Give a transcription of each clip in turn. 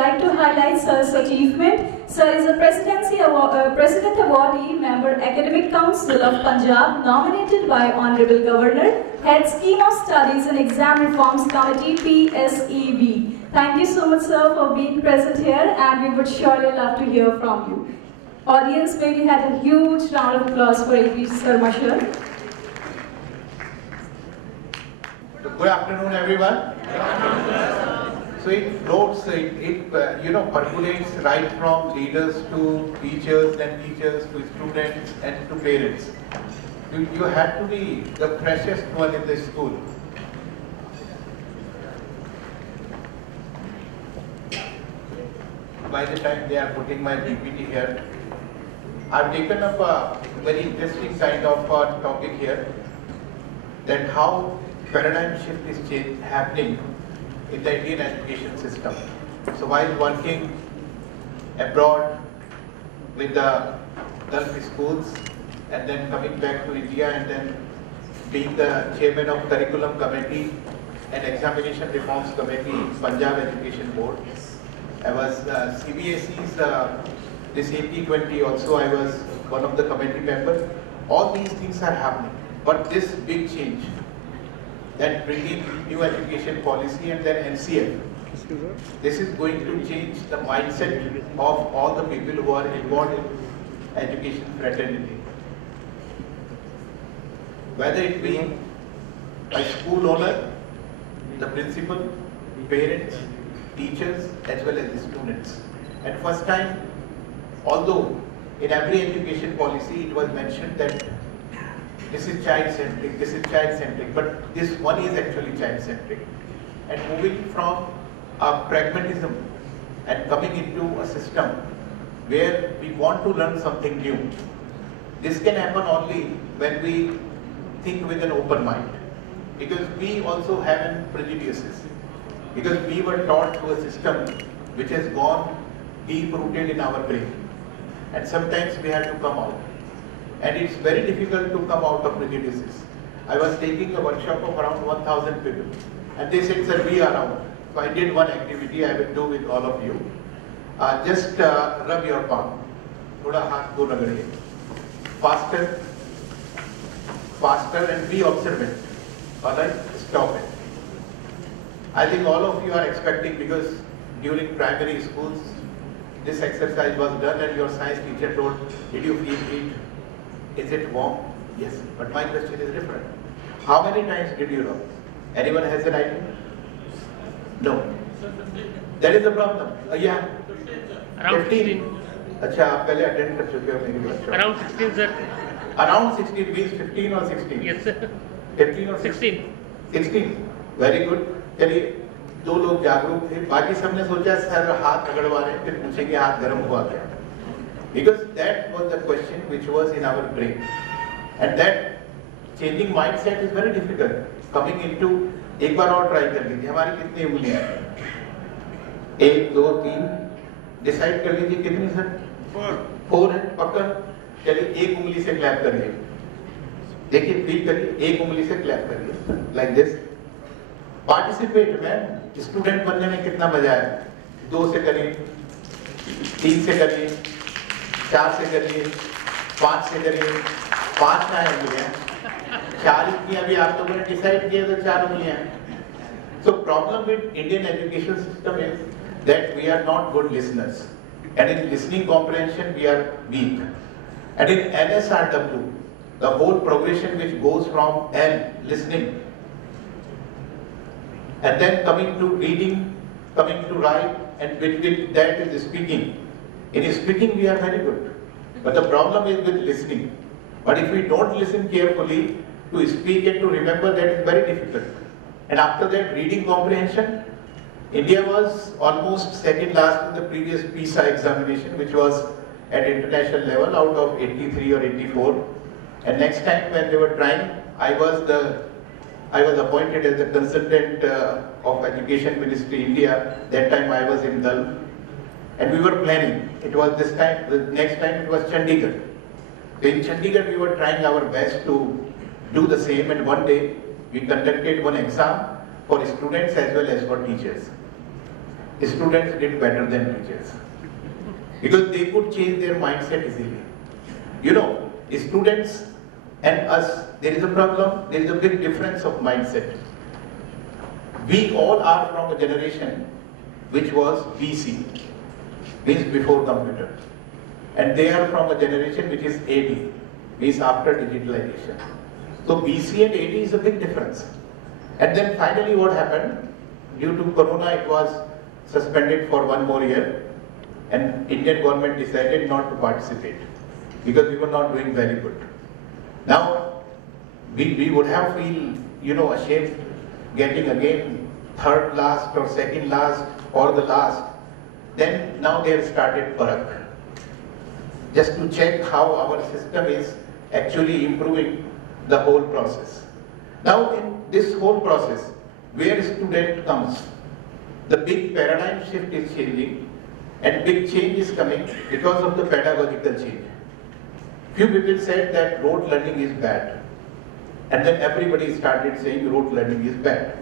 like to highlight Sir's achievement. Sir is a President Awardee, member Academic Council of Punjab, nominated by Honorable Governor, Head Scheme of Studies and Exam Reforms Committee, PSEB. Thank you so much, sir, for being present here, and we would surely love to hear from you. Audience, may we have a huge round of applause for AP Sir Mashal. Good afternoon, everyone. So it floats, it percolates right from leaders to teachers, then teachers to students and to parents. You have to be the freshest one in the school. By the time they are putting my PPT here, I've taken up a very interesting kind of topic here, that how paradigm shift is happening in the Indian education system. So while working abroad with the Gulf schools and then coming back to India and then being the chairman of curriculum committee and examination reforms committee, Punjab Education Board. I was CBSE's this AP20 also, I was one of the committee members. All these things are happening, but this big change, that bringing new education policy and then NCF, this is going to change the mindset of all the people who are involved in education fraternity. Whether it be a school owner, the principal, parents, teachers, as well as the students. And first time, although in every education policy it was mentioned that this is child-centric, this is child-centric, but this one is actually child-centric. And moving from a pragmatism and coming into a system where we want to learn something new. This can happen only when we think with an open mind, because we also have prejudices, because we were taught through a system which has gone deep-rooted in our brain, and sometimes we have to come out. And it's very difficult to come out of prejudices. I was taking a workshop of around 1,000 people, and they said, sir, we are out. So I did one activity I will do with all of you. Just rub your palm. Thoda haath ko ragadiye. Faster, faster, and be observant. Alright, stop it. I think all of you are expecting, because during primary schools, this exercise was done and your science teacher told, did you feel heat? Is it warm? Yes, but my question is different. How many times did you rub? Anyone has an idea? No. That is the problem. Yeah. Around 15. अच्छा, आप पहले attend कर चुके हो मेरी workshop. Around 16, sir. Around 16 means 15 or 16? Yes, sir. 15 or 16. 16. Very good. चलिए, दो लोग जागरूक थे. बाकी सबने सोचा सर हाथ रगड़वा रहे हैं, फिर पूछेंगे हाथ गर्म हुआ क्या? Because that was the question which was in our brain, and that changing mindset is very difficult. Coming into एक बार और ट्राई कर लीजिए, हमारी कितनी उंगलियां हैं? 1, 2, 3, डिसाइड कर लीजिए कितनी सर? 4 है, पक्का? चलिए एक उंगली से क्लैप करिए. देखिए फील करिए, एक उंगली से क्लैप करिए, लाइक दिस. पार्टिसिपेट में स्टूडेंट बनने में कितना मजा है? 2 से करिए, 3 से करिए, 4 से करिए, 5 से करिए. 5 ना है उंगलियां, 4 उंगलियां भी आप लोगों ने डिसाइड किया तो 4 उंगलियां. So problem with Indian education system is that we are not good listeners, and in listening comprehension we are weak. And in NSRW, the whole progression which goes from L, listening, and then coming to reading, coming to write, and between that is speaking. In speaking we are very good, but the problem is with listening. But if we don't listen carefully, to speak and to remember, that is very difficult. And after that, reading comprehension, India was almost second last in the previous PISA examination, which was at international level out of 83 or 84. And next time when they were trying, I was appointed as the consultant of Education Ministry India. That time I was in Gulf, and we were planning. It was this time. The next time it was Chandigarh. So in Chandigarh we were trying our best to do the same, and one day we conducted one exam for students as well as for teachers. students did better than teachers. Because they could change their mindset easily. You know, students and us, there is a problem, there is a big difference of mindset. We all are from a generation which was BC, means before computer. And they are from a generation which is AD, means after digitalization. So BC and AD is a big difference. And then finally what happened? Due to Corona, it was suspended for 1 more year. And Indian government decided not to participate because we were not doing very good. Now, we would have feel, you know, ashamed getting again third last or second last or the last. Then now they have started Parak, just to check how our system is actually improving the whole process. Now in this whole process, where student comes, the big paradigm shift is changing and big change is coming because of the pedagogical change. Few people said that rote learning is bad, and then everybody started saying rote learning is bad.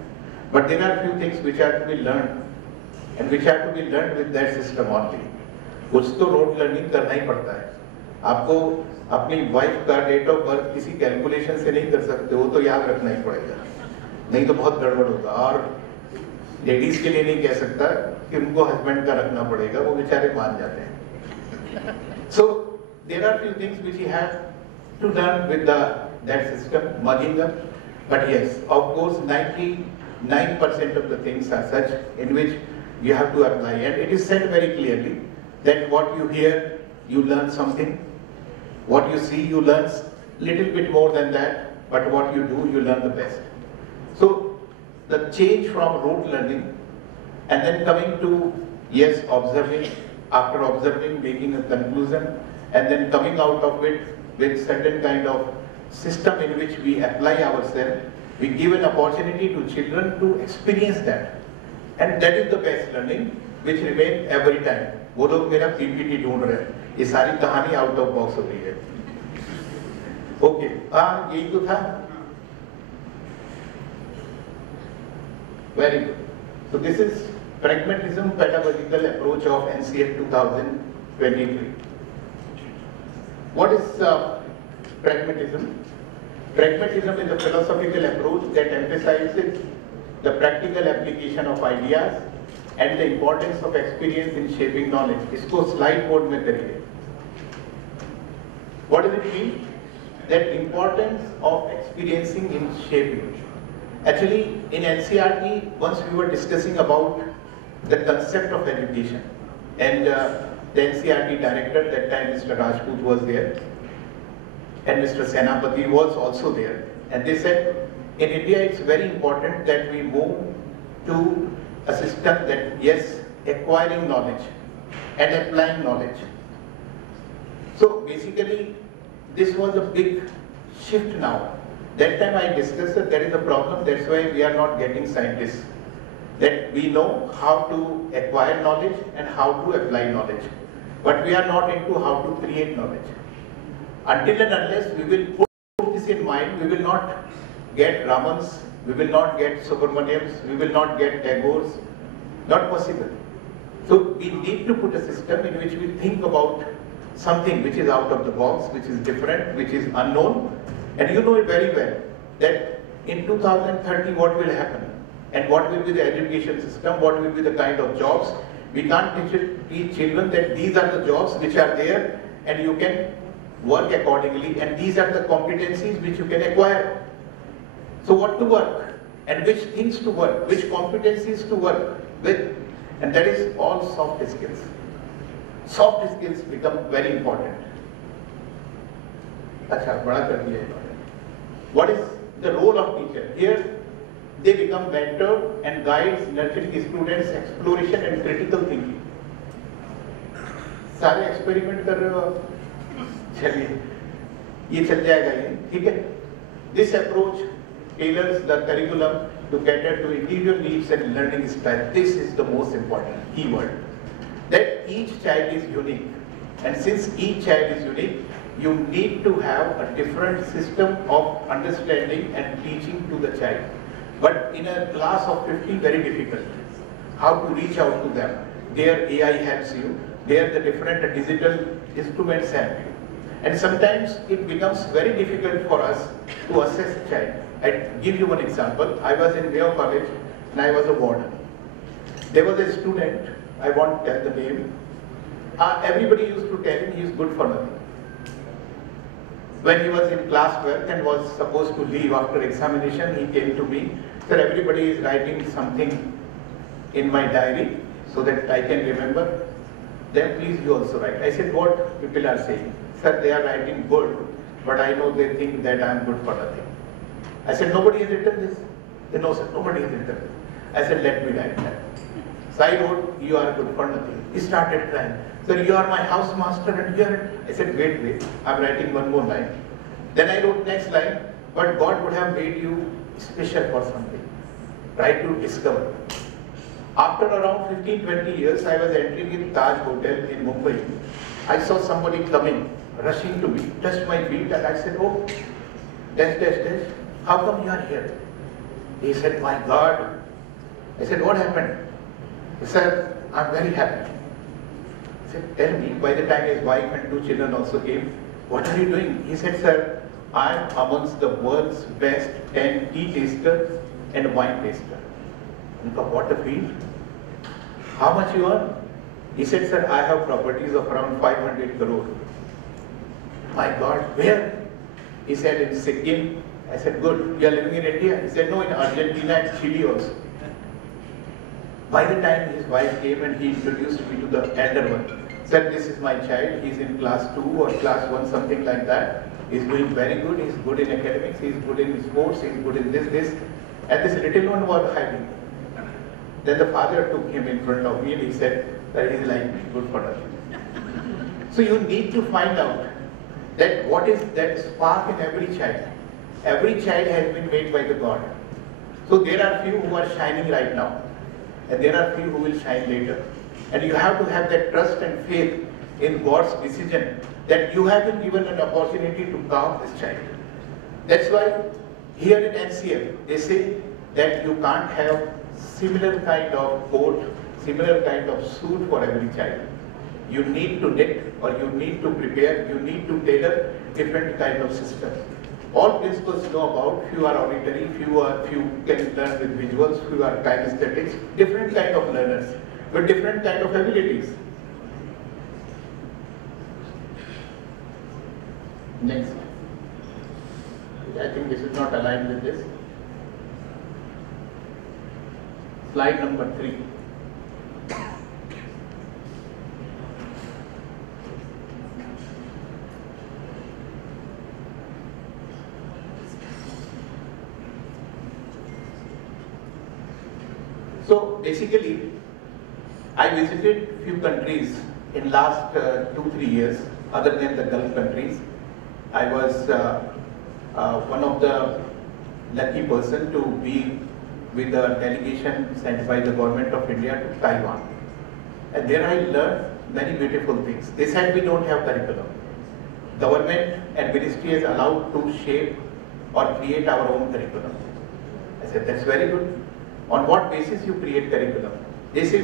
But there are few things which are to be learned, and which have to be learned with that system only. कुछ तो road learning करना ही पड़ता है. आपको अपनी wife का date of birth किसी calculation से नहीं कर सकते हो, तो याद रखना ही पड़ेगा, नहीं तो बहुत गड़बड़ होगा. और लेडीज के लिए नहीं कह सकता कि उनको हस्बैंड का रखना पड़ेगा, वो बेचारे मान जाते हैं. So there are few things which you have to learn with that system, merging them. But yes, of course, 99% of the things are such in which you have to apply, and it is said very clearly that what you hear, you learn something. What you see, you learn little bit more than that, but what you do, you learn the best. So the change from rote learning and then coming to, yes, observing, after observing, making a conclusion, and then coming out of it with certain kind of system in which we apply ourselves, we give an opportunity to children to experience that. And that is the best learning which remains every time. वो लोग मेरा PPT ढूंढ रहे हैं, ये सारी कहानी out of box हो रही है. ओके, यही तो था. Very good. So this is pragmatism pedagogical approach of NCF 2023. What is pragmatism? Pragmatism is a philosophical approach that emphasizes the practical application of ideas and the importance of experience in shaping knowledge. इसको slide mode में करिए. What does it mean? That importance of experiencing in shaping. Actually, in NCERT, once we were discussing about the concept of education, and the NCERT director, that time Mr. Rajput was there, and Mr. Senapati was also there, and they said, in India it's very important that we move to a system that, yes, acquiring knowledge and applying knowledge. So basically, this was a big shift now. That time I discussed that there is a problem, that's why we are not getting scientists. That we know how to acquire knowledge and how to apply knowledge. But we are not into how to create knowledge. Until and unless we will put this in mind, we will not get Ramans, we will not get Subramaniams, we will not get Tagores. Not possible. So we need to put a system in which we think about something which is out of the box, which is different, which is unknown. And you know it very well that in 2030 what will happen and what will be the education system, what will be the kind of jobs. We can't teach children that these are the jobs which are there and you can work accordingly, and these are the competencies which you can acquire. So what to work and which things to work, which competencies to work with, and that is all soft skills. Soft skills become very important. अच्छा, बड़ा कर दिया इन्होंने. What is the role of teacher? Here they become mentor and guides, nurturing students' exploration and critical thinking. सारे experiment कर रहे हो आप? चलिए, ये चल जाएगा ये, ठीक है? This approach tailors the curriculum to cater to individual needs and learning style. This is the most important keyword. That each child is unique, and since each child is unique, you need to have a different system of understanding and teaching to the child. But in a class of 50, very difficult. how to reach out to them. There AI helps you. There the different digital instruments help you. And sometimes it becomes very difficult for us to assess a child. I'll give you one example. I was in Mayo College and I was a warden. There was a student, I won't tell the name. Everybody used to tell him he is good for nothing. When he was in class 12th and was supposed to leave after examination, he came to me, sir, everybody is writing something in my diary so that I can remember. Then please you also write. I said, what people are saying? Sir, they are writing good, but I know they think that I am good for nothing. I said, nobody has written this? They no, sir, nobody has written this. I said, let me write that. So I wrote, you are good for nothing. He started crying. Sir, you are my housemaster and you are... I said, wait, I'm writing one more line. Then I wrote next line, but God would have made you special for something. Try to discover. After around 15-20 years, I was entering in Taj Hotel in Mumbai. I saw somebody coming, rushing to me, touched my feet, and I said, oh, dash, how come you are here? He said, my God. I said, what happened? He said, I'm very happy. I said, tell me. By the time his wife and 2 children also came, what are you doing? He said, sir, I'm amongst the world's best 10 tea tasters and wine taster. I thought, what a field. How much you earn? He said, sir, I have properties of around 500 crore. My God, where? He said, in Sikkim. I said, good. You are living in India? He said, no, in Argentina and Chile also. By the time his wife came and he introduced me to the elder one, said, this is my child. He's in class 2 or class 1, something like that. He's doing very good. He's good in academics. He's good in sports. He's good in this. And this little one was hiding. Then the father took him in front of me and he said that he's like me, good for nothing. So you need to find out that what is that spark in every child. Every child has been made by the God. So there are few who are shining right now. And there are few who will shine later. And you have to have that trust and faith in God's decision that you have been given an opportunity to carve this child. That's why here in NCM, they say that you can't have similar kind of coat, similar kind of suit for every child. You need to knit or you need to prepare, you need to tailor different kind of systems. All principals know about, few are auditory, few can learn with visuals, few are kinesthetics, different kind of learners with different kind of abilities. Next. I think this is not aligned with this. Slide number 3. So basically, I visited few countries in last 2-3 years, other than the Gulf countries. I was one of the lucky person to be with a delegation sent by the government of India to Taiwan. And there I learned many beautiful things. They said we don't have curriculum. Government and ministry is allowed to shape or create our own curriculum. I said, that's very good. On what basis you create curriculum? They say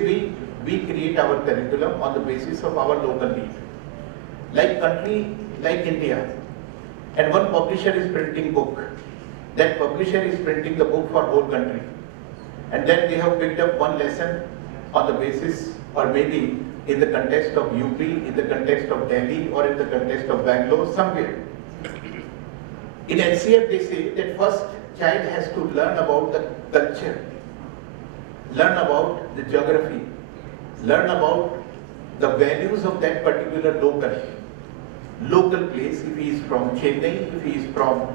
we create our curriculum on the basis of our local need. Like country like India, and one publisher is printing book. That publisher is printing the book for whole country. And then they have picked up one lesson on the basis, or maybe in the context of UP, in the context of Delhi, or in the context of Bangalore, somewhere. In NCF they say that first child has to learn about the culture, learn about the geography, learn about the values of that particular local place. If he is from Chennai, if he is from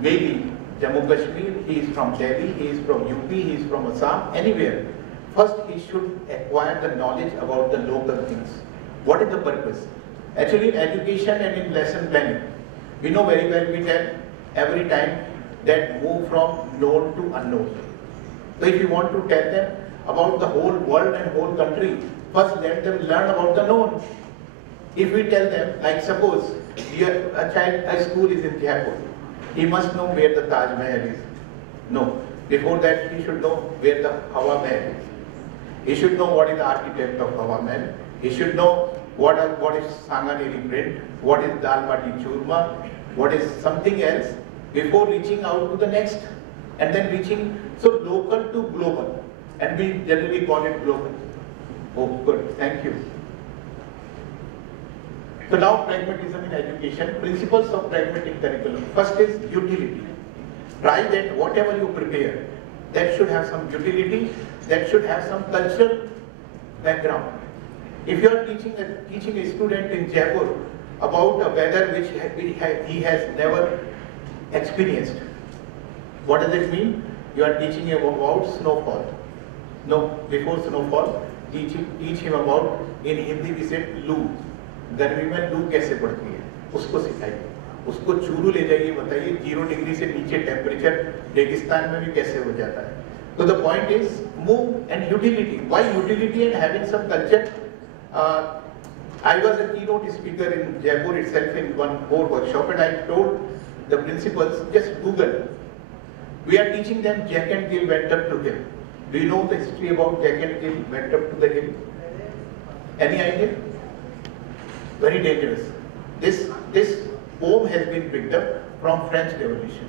maybe Jammu Kashmir, he is from Delhi, he is from UP, he is from Assam, anywhere. First he should acquire the knowledge about the local things. What is the purpose? Actually in education and in lesson planning, we know very well, we tell every time that move from known to unknown. So if you want to tell them about the whole world and whole country, first let them learn about the known. If we tell them, like suppose a school is in Jaipur, he must know where the Taj Mahal is. No. Before that, he should know where the Hawa Mahal is. He should know what is the architect of Havaman. He should know what is Sanganeri print, what is Dal Bati Churma, what is something else, before reaching out to the next, and then reaching, so local to global, and we generally call it global. Oh, good, thank you. So now pragmatism in education, principles of pragmatic curriculum. First is utility. Try that whatever you prepare, that should have some utility, that should have some cultural background. If you are teaching a student in Jaipur about a weather which he has never experienced, what does it mean? You are teaching him about snowfall. No, before snowfall, teach him about, in Hindi we said loo. गर्मी में लू कैसे पड़ती है, उसको सिखाइए. उसको चूरू ले जाइए, बताइए 0 डिग्री से नीचे टेम्परेचर रेगिस्तान में भी कैसे हो जाता है. So the point is move and utility. Why utility and having some culture? I was a keynote speaker in Jaipur itself in one more workshop, and I told the principals, just Google. We are teaching them Jack and Jill went up to hill. Do you know the history about Jack and Jill went up to the hill? Any idea? Very dangerous. This poem has been picked up from French Revolution,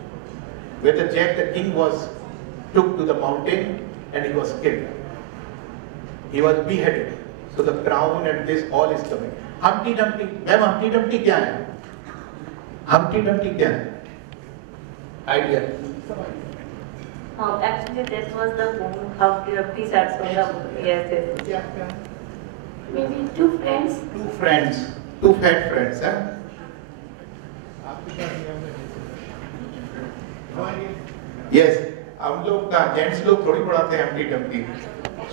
where the Jack the king was took to the mountain and he was killed. He was beheaded. So the crown and this all is coming. Humpty Dumpty. Ma'am, Humpty Dumpty क्या है? Humpty Dumpty क्या है? Idea. Actually, that was the poem. Humpty Dumpty sat on the yes. Maybe two friends. Two friends. Two fat friends, huh? Yes. हम लोग का gents लोग थोड़ी पढ़ाते हैं हम्टी डम्टी.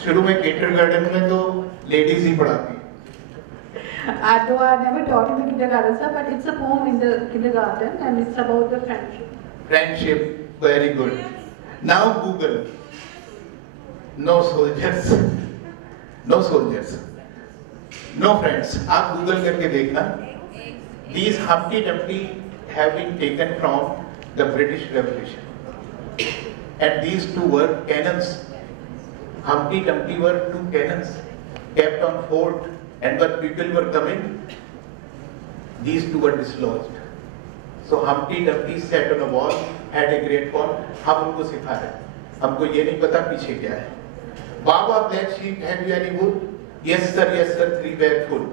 शुरू में किंडरगार्टन में तो लेडीज ही पढ़ाती. Though I never taught in the kindergarten, sir, but it's a poem in the kindergarten and it's about the friendship. Friendship, very good. Now Google. No soldiers. No soldiers. No friends. आप Google करके देखना. These Humpty Dumpty have been taken from the British Revolution. And these two were cannons. Humpty Dumpty were two cannons kept on fort, and when people were coming, these two were dislodged. So Humpty Dumpty sat on a wall, had a great fall. हम उनको सिखा रहे हैं. हमको ये नहीं पता पीछे क्या है. Baba black sheep, have you any wood? Yes sir, 3 bag full.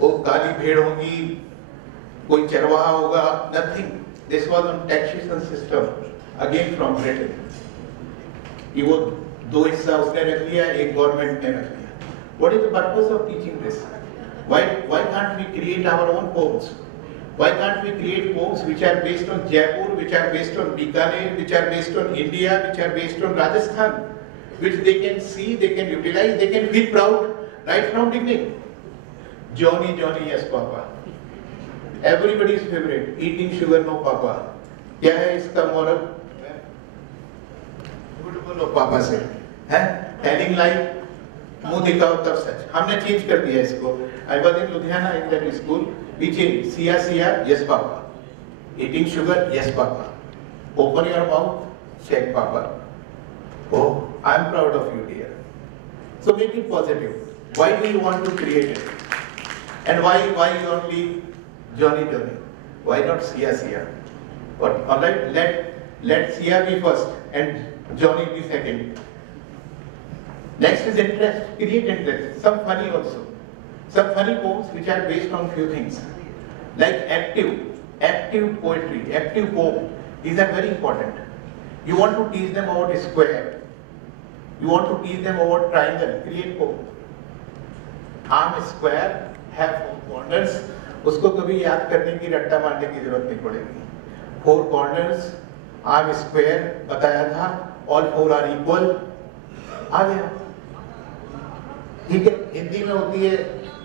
वो काली भेड़ होगी, कोई चरवाहा होगा, nothing. This was on taxation system, again from Britain. ये वो 2 हिस्सा उसने रख लिया, एक गवर्नमेंट ने रख लिया. What is the purpose of teaching this? Why can't we create our own poems? Why can't we create poems which are based on Jaipur, which are based on Bikaner, which are based on India, which are based on Rajasthan, which they can see, they can utilize, they can feel proud right from beginning. Johnny, Johnny, yes Papa. Everybody's favorite, eating sugar, no Papa. क्या है इसका moral? बोलो पापा से, हैं? Telling lie, मुंह दिखाओ तब सच. हमने चेंज कर दिया इसको. I was in Ludhiana in that school. We changed. Sia, yes Papa. Eating sugar, yes Papa. Open your mouth, check Papa. Oh, I'm proud of you, dear. So make it positive. Why do you want to create it? And why only Johnny? Why not Sia? But all right, let Sia be first and Johnny be second. Next is interest. Create interest. Some funny also. Some funny poems which are based on few things. Like active poetry, active poem. These are very important. You want to teach them about square. You want to teach them about triangle. Create poem. Arm square, have 4 corners. उसको कभी याद करने की रट्टा मारने की जरूरत नहीं पड़ेगी. 4 corners, arm square बताया था. All 4 are equal. आ गया. ठीक है. हिंदी में होती है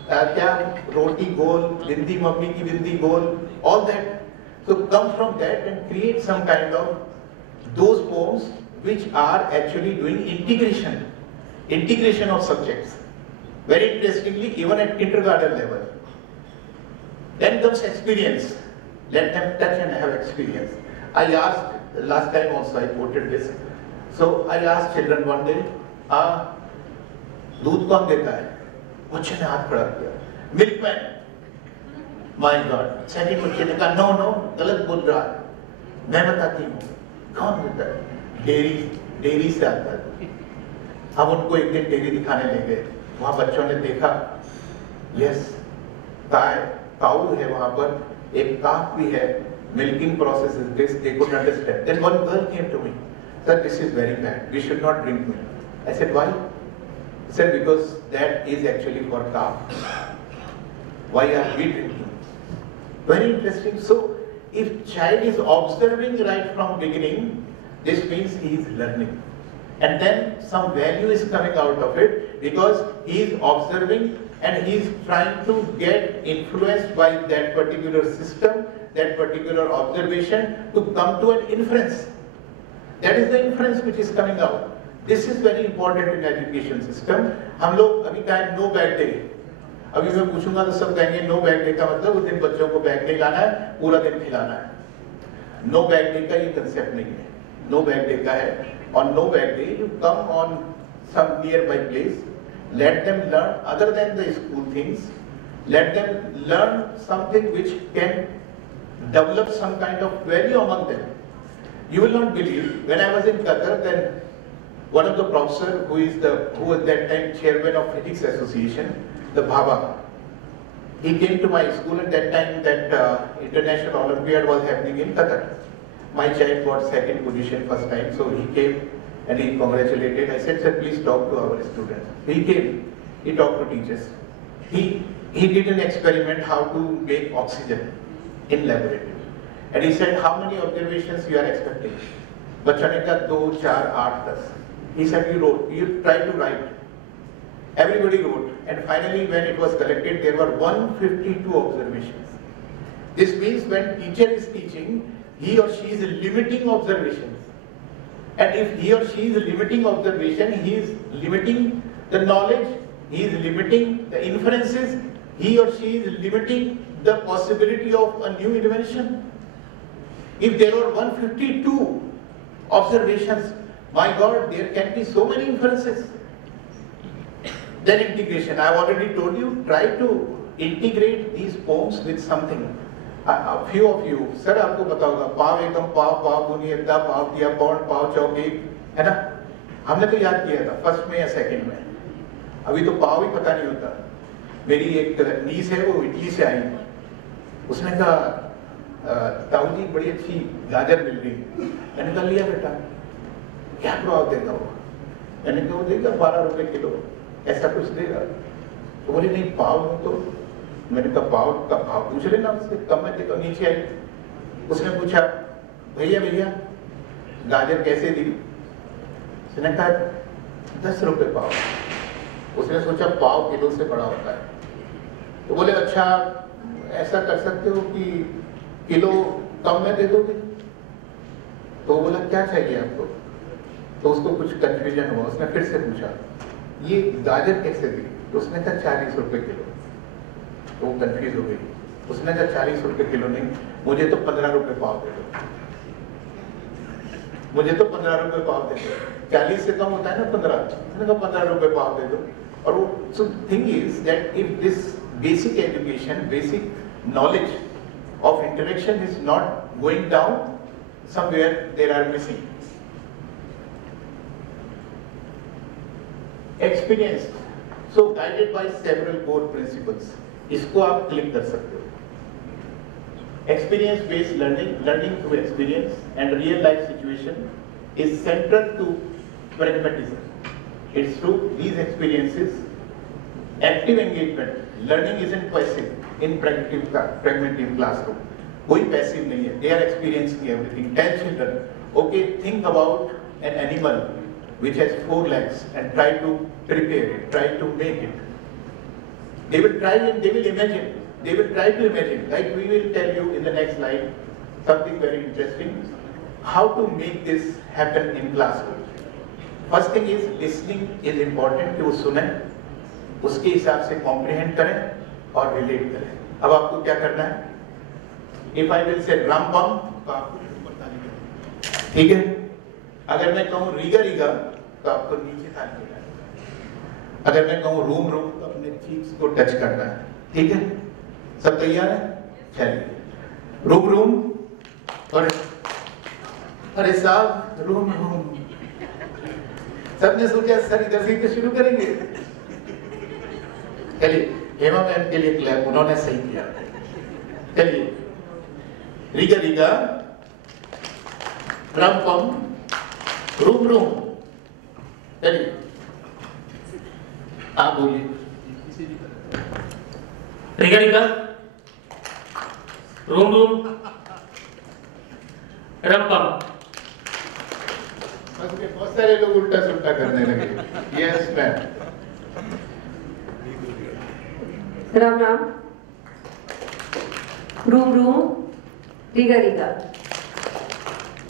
क्या रोटी गोल, बिंदी मम्मी की बिंदी गोल. All that. So come from that and create some kind of those poems which are actually doing integration of subjects. Very interestingly, even at kindergarten level. Then comes experience. Let them touch and have experience. I asked, last time also I quoted this. So I asked children one day, दूध कौन देता है? बच्चे ने हाथ खड़ा किया, milkman. My God. Second बच्चे ने कहा नो नो, गलत बोल रहा है, मैं बताती हूँ कौन देता है? डेयरी से आता है। हम उनको एक दिन डेयरी दिखाने ले गए, वहां बच्चों ने देखा, यस काऊ है वहां पर, एक काफ भी है, milking process is this, they could understand. Then one girl came to me, sir this is very bad, we should not drink milk. I said why? Sir, because that is actually for calf. Why are we drinking? Very interesting. So, if child is observing right from beginning, this means he is learning. And then some value is coming out of it because he is observing and he is trying to get influenced by that particular system, that particular observation to come to an inference. That is the inference which is coming out. This is very important in education system. हम लोग अभी कहें no bag day, अभी मैं पूछूंगा तो सब कहेंगे नो बैग डे का मतलब उस दिन बच्चों को बैग नहीं लाना है, पूरा दिन खिलाना है। नो बैग डे का ये कंसेप्ट नहीं है, नो बैग डे का है। On no bag day, you come on some nearby place, let them learn other than the school things, let them learn something which can develop some kind of value among them. You will not believe, when I was in Qatar, then one of the professor who was that time chairman of Physics Association, the Baba, he came to my school at that time that International Olympiad was happening in Qatar. My child got second position first time, so he came and he congratulated. I said, sir, please talk to our students. He came, he talked to teachers. He did an experiment how to make oxygen in laboratory. And he said, how many observations you are expecting? बच्चों ने कहा 2, 4, 8, 10. He said, you try to write. Everybody wrote. And finally, when it was collected, there were 152 observations. This means when teacher is teaching, he or she is limiting observations. And if he or she is limiting observation, he is limiting the knowledge, he is limiting the inferences, he or she is limiting the possibility of a new invention. If there were 152 observations, my God, there can be so many inferences. Then integration. I have already told you, try to integrate these poems with something. A few of you, sir, आपको पता होगा, पाव एकम, पाव बुनियदा, पाव दिया पौन, पाव चौक एक, है ना? हमने तो याद किया था फर्स्ट में या सेकंड में। अभी तो पाव ही पता नहीं होता। मेरी एक नीस है, वो इटली से आई, उसने कहा ताऊ जी बड़ी अच्छी गाजर मिल रही। मैंने कहा लिया बेटा, क्या भाव देगा वो? मैंने कहा वो देगा 12 रुपए किलो, ऐसा कुछ देगा। तो बोले नहीं पाव हूं तो। मैंने कहा पाव का भाव पूछ लेना उससे, कम में देखो। नीचे आई, उसने पूछा भैया गाजर कैसे दी? उसने कहा 10 रुपए पाव। उसने सोचा पाव किलो से बड़ा होता है, तो बोले अच्छा ऐसा कर सकते हो कि किलो कम में दे दोगे? तो बोला क्या चाहिए आपको? तो उसको कुछ कंफ्यूजन हुआ, उसने फिर से पूछा ये गाजर कैसे दी? तो उसने कहा 40 रुपए किलो। तो वो कंफ्यूज हो गई, उसने कहा 40 रुपए किलो नहीं, मुझे तो 15 रुपए पाव दे दो, मुझे तो 15 रुपए पाव दे दो। 40 से कम होता है ना 15, उसने कहा 15 रुपए पाव दे दो। और वो so thing is that if this basic education, basic knowledge of interaction is not going down, somewhere there are missing. Experience, so guided by several core principles. इसको आप क्लिक कर सकते हो। Experience based learning, learning through experience and real life situation is central to pragmatism. It's through these experiences, active engagement, learning isn't passive. In pragmatic classroom, कोई passive नहीं है, they are experiencing everything. 10 children, okay, think about an animal which has 4 legs and try to prepare it, try to make it. They will try and they will imagine, they will try to imagine, like we will tell you in the next slide, something very interesting, how to make this happen in classroom. First thing is listening is important, कि वो सुने, उसके हिसाब से comprehend करें और relate करें। अब आपको क्या करना है? इफ आई विल से रामबम, तो आपको ऊपर ताली देनी, ठीक है? अगर मैं कहूँ रीगा रीगा, तो आपको नीचे ताली देना। अगर मैं कहूँ रूम रूम तो अपने चीक्स को टच करना है, ठीक है? सब तैयार है? चलिए रूम रूम और अरे साहब रूम रूम। सबने सोचा सर इधर से शुरू करेंगे। चलिए हेमा मैम के लिए क्लैप, उन्होंने सही किया। चलिए रीगा रीगा रम पम रूम रूम। चलिए आप बोलिए। रीगा रीगा रूम रूम रम पम। बहुत सारे लोग उल्टा सुल्टा करने लगे। Yes ma'am. Ram Ram room room Riga Riga.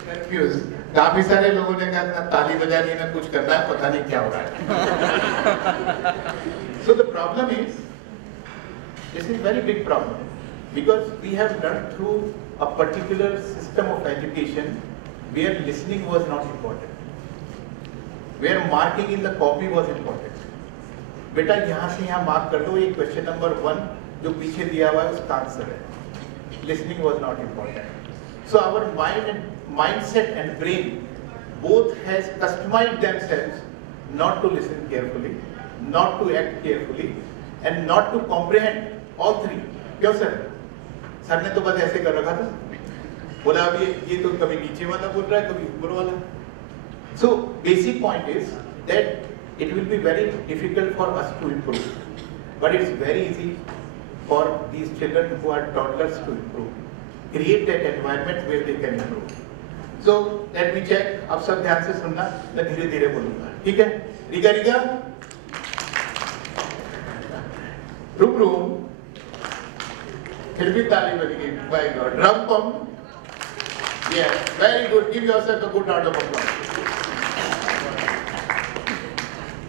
Confuse, काफी सारे लोगों ने कहा ताली बजानी है, कुछ करना है, पता नहीं क्या हो रहा है। So the problem is, this is very big problem because we have learned through a particular system of education where listening was not important, where marking in the copy was important. बेटा यहाँ से यहाँ mark कर दो, ये question number 1 जो पीछे दिया हुआ है उसका आंसर है। Listening was not important. So our mind and mindset and brain both has customized themselves not to listen carefully, not to act carefully, and not to comprehend all three. क्यों sir? Sir ने तो बस ऐसे कर रखा था, बोला अब ये तो कभी नीचे वाला बोल रहा है, कभी ऊपर वाला। So basic point is that it will be very difficult for us to improve, but it's very easy for these children who are toddlers to improve. Create that environment where they can improve. So let me check. अब सब ध्यान से सुनना, मैं धीरे धीरे बोलूंगा, ठीक है? रीगा रीगा रूम रूम, फिर भी ताली बजेगी। My God, rum pum. Yes, very good. Give yourself a good round of applause.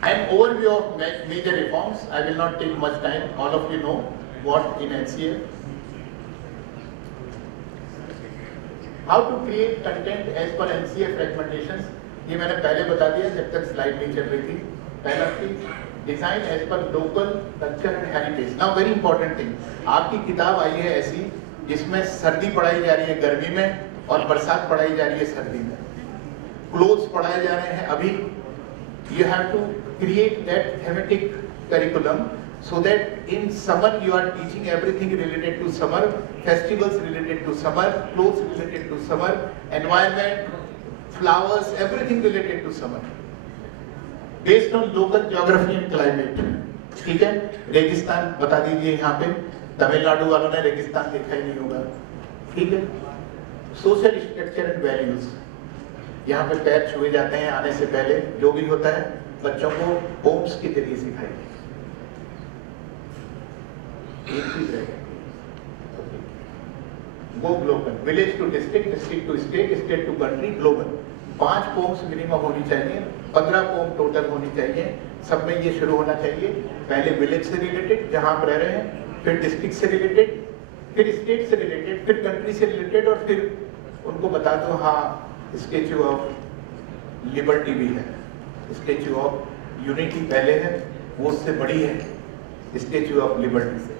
An overview of major reforms. I will not take much time. All of you know what in NCA. How to create content as per NCA fragmentations. ये मैंने पहले बता दिया जब तक slide नहीं चल रही थी। पहला चीज design as per local culture and heritage. Now very important thing, आपकी किताब आई है ऐसी जिसमें सर्दी पढ़ाई जा रही है गर्मी में और बरसात पढ़ाई जा रही है सर्दी में, क्लोथ्स पढ़ाए जा रहे हैं अभी। You have to create that thematic curriculum so that in summer you are teaching everything related to summer, festivals related to summer, clothes related to summer, environment, flowers, everything related to summer, based on local geography and climate. ठीक है? रेगिस्तान बता दीजिए यहाँ पे, तमिलनाडु वालों ने रेगिस्तान देखा ही नहीं होगा, ठीक है? सोशल स्ट्रक्चर एंड वैल्यूज, यहाँ पे पैर छुए जाते हैं आने से पहले, जो भी होता है बच्चों को होम्स के जरिए सिखाइए। एक चीज रहेगा, वो global, village to district, district to state, state to country, global. 5 poems minimum होनी चाहिए, 15 पोम टोटल होनी चाहिए। सब में ये शुरू होना चाहिए, पहले विलेज से रिलेटेड जहां आप रह रहे हैं, फिर डिस्ट्रिक्ट से रिलेटेड, फिर स्टेट से रिलेटेड, फिर कंट्री से रिलेटेड, और फिर उनको बता दो हाँ स्टेच्यू ऑफ लिबर्टी भी है, स्टेच्यू ऑफ यूनिटी पहले है, वो उससे बड़ी है स्टेच्यू ऑफ लिबर्टी से।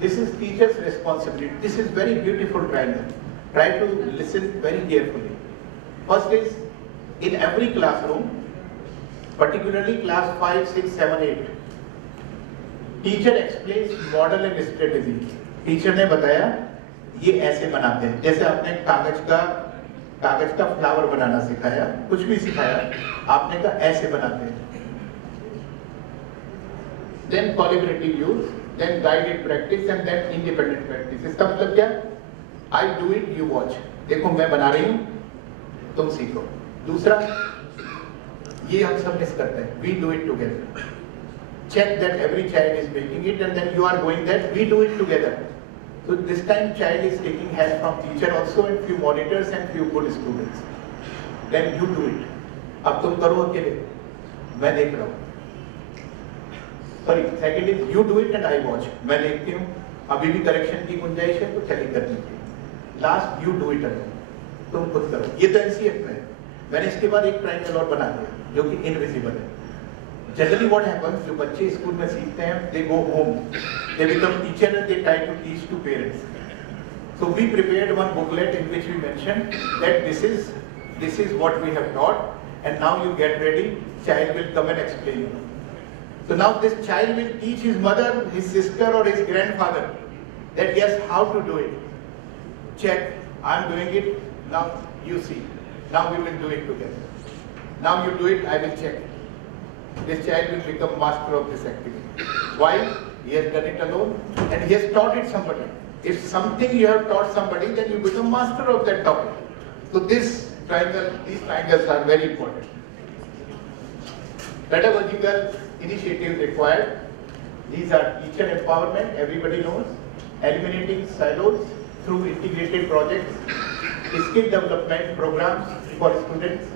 This is teacher's responsibility. This is very beautiful triangle. Try to listen very carefully. First is, in every classroom, particularly class 5, 6, 7, 8, teacher explains model and strategy. Teacher ने बताया ये ऐसे बनाते हैं, जैसे आपने कागज का फ्लावर बनाना सिखाया, कुछ भी सिखाया, आपने कहा ऐसे बनाते हैं। Then collaborative use, then guided practice and then independent practice. इसका मतलब क्या? I do it, you watch. देखो मैं बना रही हूँ, तुम सीखो। दूसरा, ये हम सब मिस करते हैं, we do it together. Check that every child is making it and then you are going that we do it together. So this time child is taking help from teacher also and few monitors and few good students. Then you do it. अब तुम करो अकेले, मैं देख रहा हूँ। Sorry, second is you do it and I watch. मैं देखती हूँ, अभी भी करेक्शन की गुंजाइश है तो चलिए कर लीजिए। Last you do it alone. तुम खुद करो। ये तो NCF में है। मैंने इसके बाद एक ट्रायंगल और बना दिया जो कि इनविजिबल है। Generally what happens, जो बच्चे स्कूल में सीखते हैं, they go home, they become teacher and they try to teach to parents. So we prepared one booklet in which we mentioned that this is what we have taught, and now you get ready, child will come and explain you. So now this child will teach his mother, his sister or his grandfather that yes, how to do it. Check, I am doing it, now you see. Now we will do it together. Now you do it, I will check. This child will become master of this activity. Why? He has done it alone and he has taught it somebody. If something you have taught somebody, then you become master of that topic. So these triangles are very important. Pedagogical initiatives required. These are teacher empowerment, everybody knows. Eliminating silos through integrated projects. Skill development programs for students.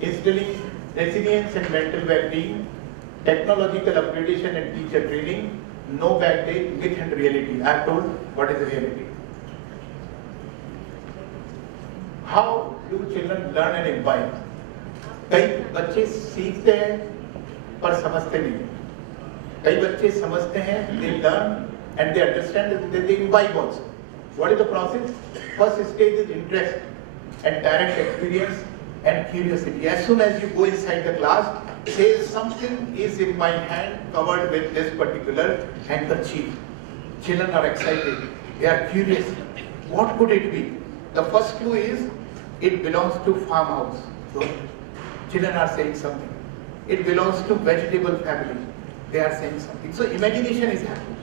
Instilling resilience and mental well-being. Technological upgradation and teacher training. No bad day, myth and reality. I have told what is the reality. How do children learn and imbibe? कई बच्चे सीखते हैं पर समझते नहीं. कई बच्चे समझते हैं, they learn and they understand and they imbibe also. What is the process? First stage is interest and direct experience and curiosity. As soon as you go inside the class, say something is in my hand covered with this particular handkerchief. Children are excited. They are curious. What could it be? The first clue is it belongs to farmhouse. So, children are saying something. It belongs to vegetable family. They are saying something. So imagination is happening.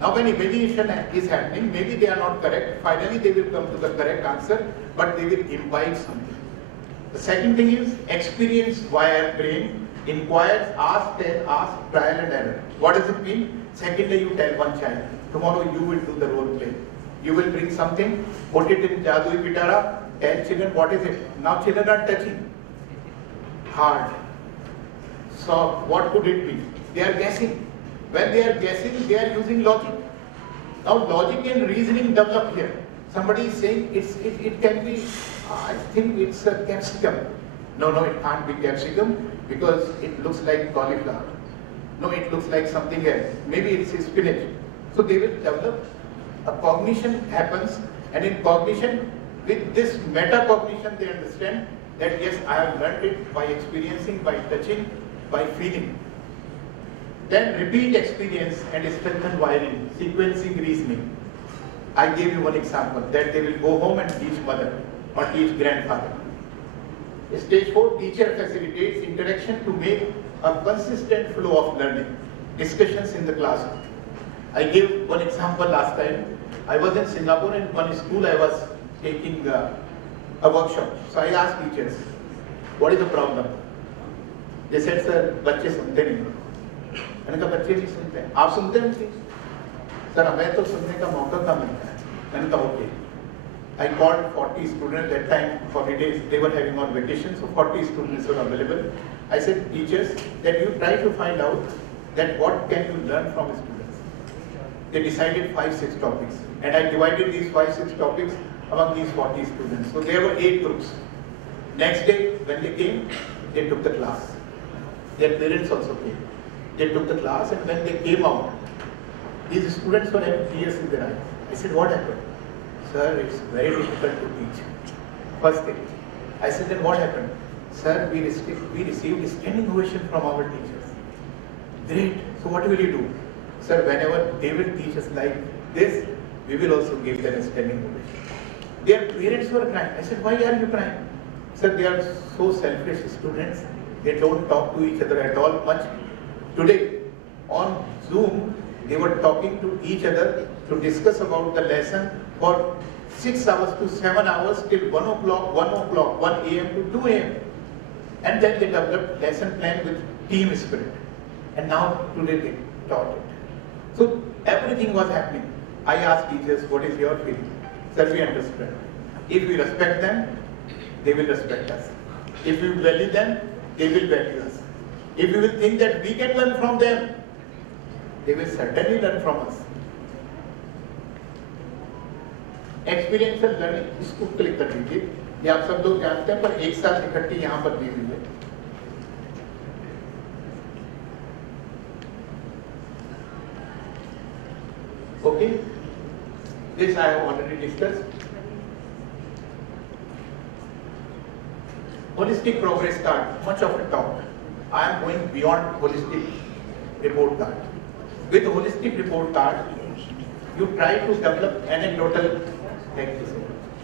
Now when imagination is happening, maybe they are not correct. Finally they will come to the correct answer, but they will imbibe something. The second thing is experience via brain. Inquires, ask, tell, ask, trial and error. What does it mean? Secondly, you tell one child. Tomorrow you will do the role play. You will bring something, put it in Jadui Pitara, tell children what is it. Now children are touching. Hard. Soft. What could it be? They are guessing. When they are guessing, they are using logic. Now logic and reasoning develop here. Somebody is saying it can be, I think it's a capsicum. No, it can't be capsicum because it looks like cauliflower. No, it looks like something else. Maybe it's spinach. So they will develop. A cognition happens, and in cognition, with this metacognition, they understand that yes, I have learned it by experiencing, by touching, by feeling. Then repeat experience and strengthen wiring, sequencing reasoning. I gave you one example that they will go home and teach mother or teach grandfather. Stage 4, teacher facilitates interaction to make a consistent flow of learning. Discussions in the classroom. I gave one example last time. I was in Singapore in one school. I was taking a workshop. So I asked teachers, what is the problem? They said, sir, बच्चे सुनते नहीं. मैंने कहा बच्चे नहीं सुनते. आप सुनते हैं नहीं? सर हमें तो सुनने का मौका कम मिलता है. मैंने कहा okay. I called 40 students at that time, holidays, they were having on vacation, so 40 students were available. I said, teachers, that you try to find out that what can you learn from students. They decided 5-6 topics, and I divided these 5-6 topics among these 40 students. So there were 8 groups. Next day, when they came, they took the class. Their parents also came. They took the class, and when they came out, these students were having tears in their eyes. I said, what happened? Sir, it's very difficult to teach. First thing. I said, then what happened? Sir, we received standing ovation from our teachers. Great. So what will you do? Sir, whenever they will teach us like this, we will also give them a standing ovation. Their parents were crying. I said, why are you crying? Sir, they are so selfish students. They don't talk to each other at all much. Today, on Zoom, they were talking to each other to discuss about the lesson for 6 hours to 7 hours till 1 o'clock, 1 a.m. to 2 a.m. And then they developed lesson plan with team spirit. And now today they taught it. So everything was happening. I asked teachers, what is your feeling? Sir, we understand. If we respect them, they will respect us. If we value them, they will value us. If we will think that we can learn from them, they will certainly learn from us. Experiential learning, इसको click कर लीजिए. ये आप सब लोग जानते हैं, पर एक साथ इकट्ठी यहाँ पर दी हुई है. Okay? This I have already discussed. Holistic progress card, much of a talk. I am going beyond holistic report card. With holistic report card, you try to develop anecdotal.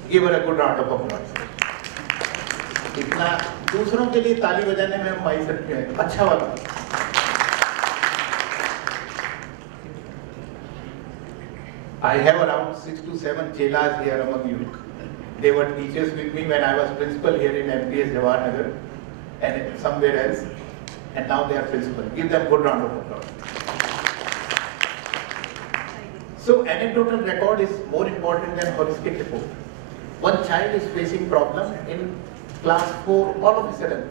Give her a good round of applause. इतना दूसरों के लिए ताली बजाने में हम माई सकते हैं, अच्छा वाला. I have around 6 to 7 chelas here among you. They were teachers with me when I was principal here in MPS Jawaharnagar and somewhere else, and now they are principal. Give them a good round of applause. So anecdotal record is more important than holistic report. One child is facing problem in class 4, all of a sudden.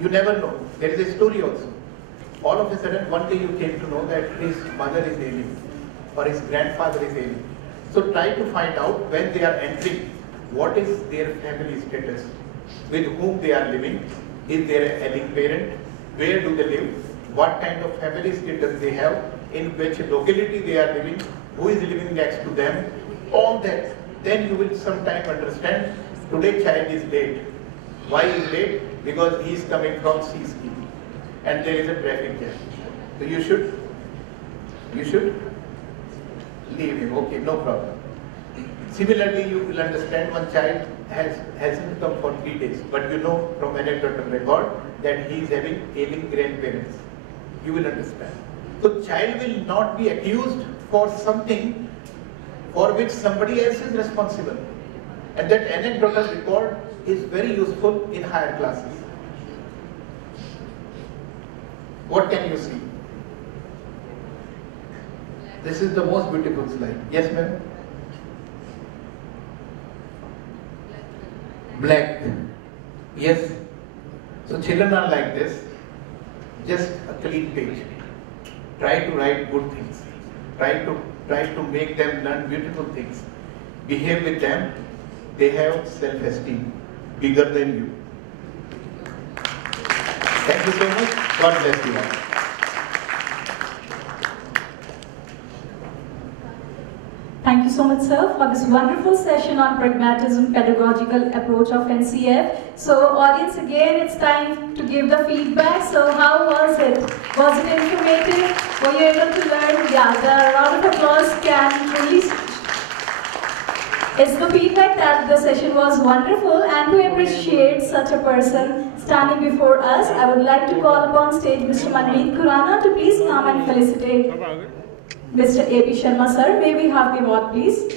You never know. There is a story also. All of a sudden, one day you came to know that his mother is ailing or his grandfather is ailing. So try to find out when they are entering, what is their family status, with whom they are living, is there an ailing parent, where do they live, what kind of family status they have, in which locality they are living, who is living next to them, all that. Then you will sometime understand, today child is late. Why is late? Because he is coming from C scheme and there is a traffic jam. So you should leave him. Okay, no problem. Similarly, you will understand one child hasn't come for 3 days, but you know from anecdotal record that he is having ailing grandparents. You will understand. So child will not be accused for something for which somebody else is responsible. And that anecdotal record is very useful in higher classes. What can you see? This is the most beautiful slide. Yes, ma'am? Black. Yes. So children are like this. Just a clean page. Try to write good things. Try to make them learn beautiful things. Behave with them. They have self-esteem bigger than you. Thank you so much. God bless you all. Thank you so much, sir, for this wonderful session on pragmatism, pedagogical approach of NCF. So, audience, again, it's time to give the feedback. So, how was it? Was it informative? Were you able to learn? Yeah, the round of applause can really. It's the feedback that the session was wonderful, and to appreciate such a person standing before us, I would like to call upon stage Mr. Manmeet Khurana to please come and felicitate Mr. A.P. Sharma, sir. May we have the award, please?